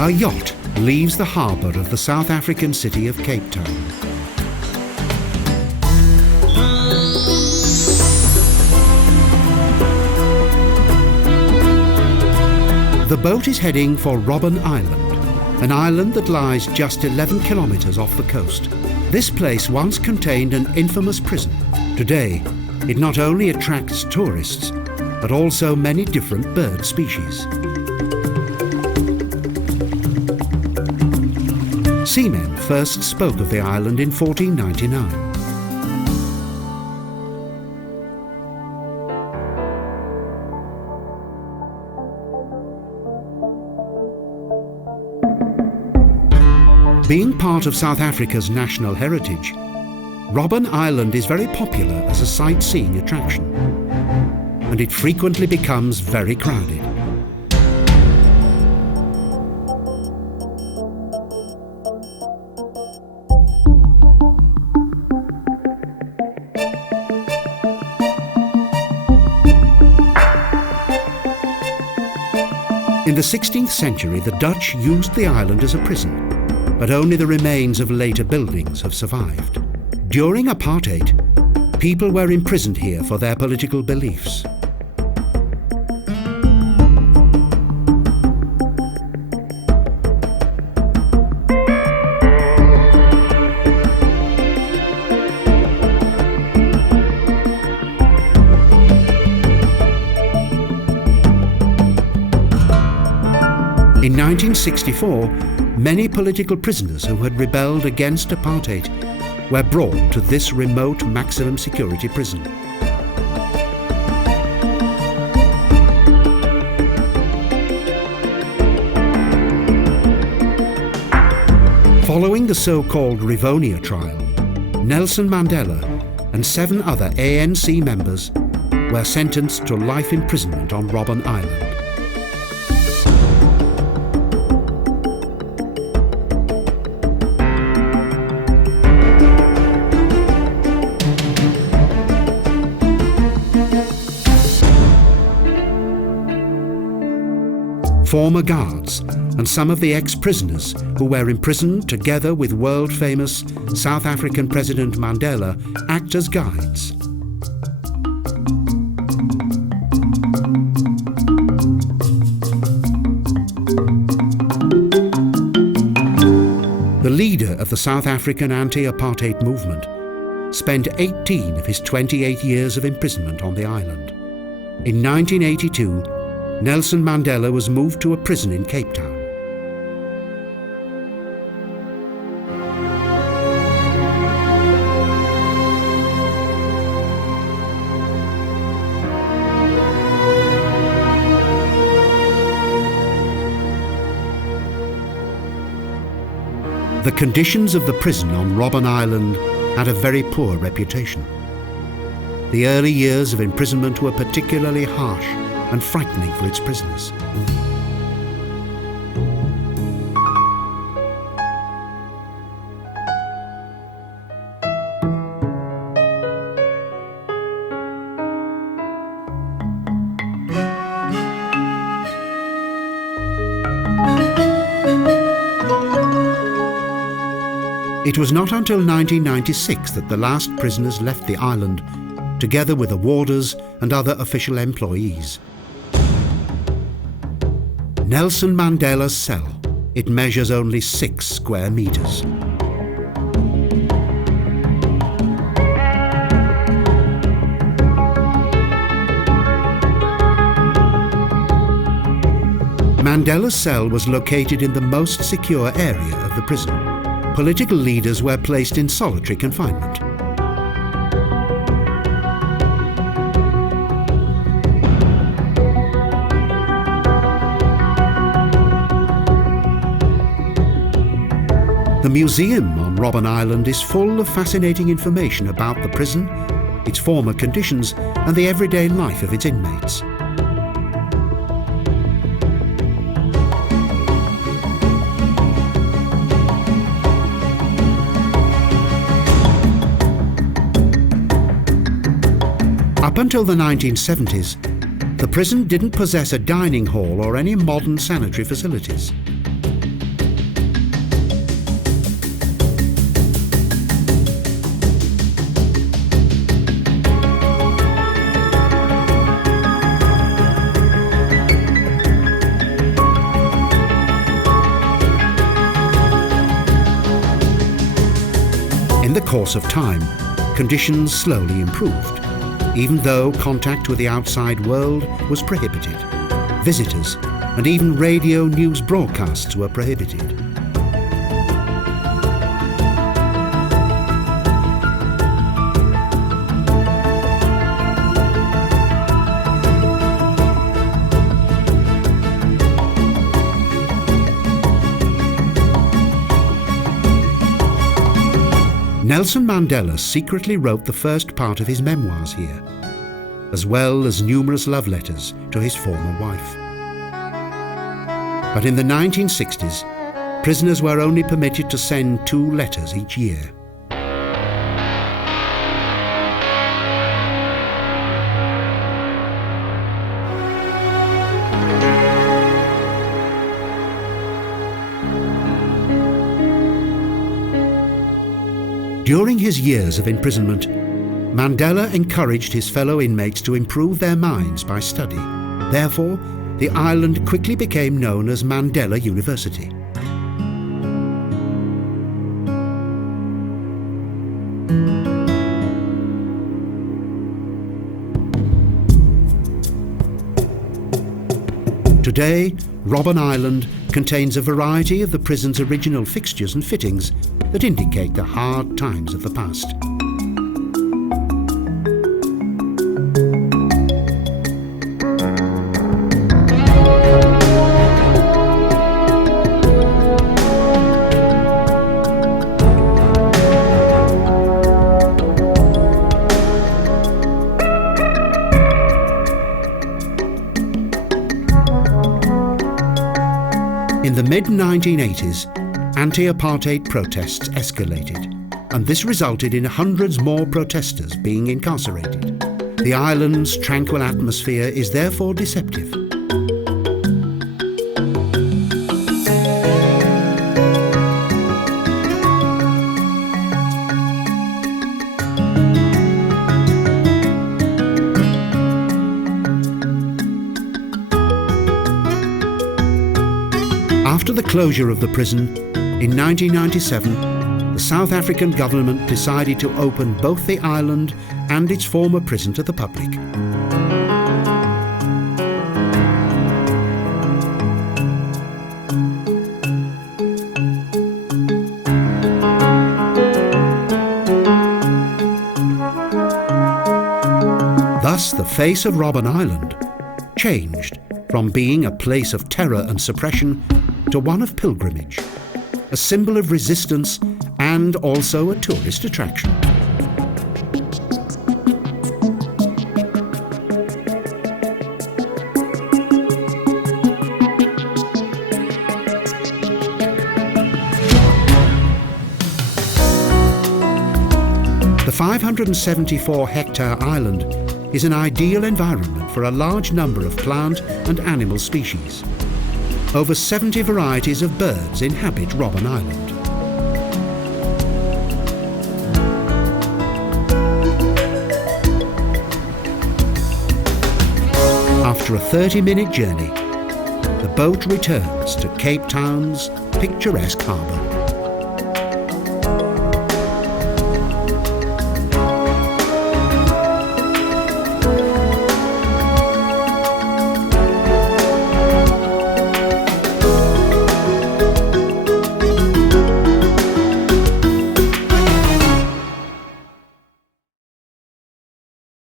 A yacht leaves the harbour of the South African city of Capetown. The boat is heading for Robben Island, an island that lies just 11 kilometres off the coast. This place once contained an infamous prison. Today, it not only attracts tourists, but also many different bird species. Seamen first spoke of the island in 1499. Being part of South Africa's national heritage, Robben Island is very popular as a sightseeing attraction, and it frequently becomes very crowded. In the 16th century, the Dutch used the island as a prison, but only the remains of later buildings have survived. During apartheid, people were imprisoned here for their political beliefs. In 1964, many political prisoners who had rebelled against apartheid were brought to this remote maximum security prison. Following the so-called Rivonia trial, Nelson Mandela and 7 other ANC members were sentenced to life imprisonment on Robben Island. Former guards and some of the ex-prisoners who were imprisoned together with world-famous South African President Mandela act as guides. The leader of the South African anti-apartheid movement spent 18 of his 28 years of imprisonment on the island. In 1982, Nelson Mandela was moved to a prison in Capetown. The conditions of the prison on Robben Island had a very poor reputation. The early years of imprisonment were particularly harsh and frightening for its prisoners. It was not until 1996 that the last prisoners left the island, together with the warders and other official employees. Nelson Mandela's cell. It measures only 6 square meters. Mandela's cell was located in the most secure area of the prison. Political leaders were placed in solitary confinement. The museum on Robben Island is full of fascinating information about the prison, its former conditions, and the everyday life of its inmates. Up until the 1970s, the prison didn't possess a dining hall or any modern sanitary facilities. course of time, conditions slowly improved, even though contact with the outside world was prohibited. Visitors and even radio news broadcasts were prohibited. Nelson Mandela secretly wrote the first part of his memoirs here, as well as numerous love letters to his former wife. But in the 1960s, prisoners were only permitted to send 2 letters each year. During his years of imprisonment, Mandela encouraged his fellow inmates to improve their minds by study. Therefore, the island quickly became known as Mandela University. Today, Robben Island contains a variety of the prison's original fixtures and fittings that indicate the hard times of the past. In the mid-1980s, anti-apartheid protests escalated, and this resulted in hundreds more protesters being incarcerated. The island's tranquil atmosphere is therefore deceptive. After the closure of the prison, in 1997, the South African government decided to open both the island and its former prison to the public. Thus, the face of Robben Island changed from being a place of terror and suppression to one of pilgrimage, a symbol of resistance and also a tourist attraction. The 574-hectare island is an ideal environment for a large number of plant and animal species. Over 70 varieties of birds inhabit Robben Island. After a 30-minute journey, the boat returns to Capetown's picturesque harbour.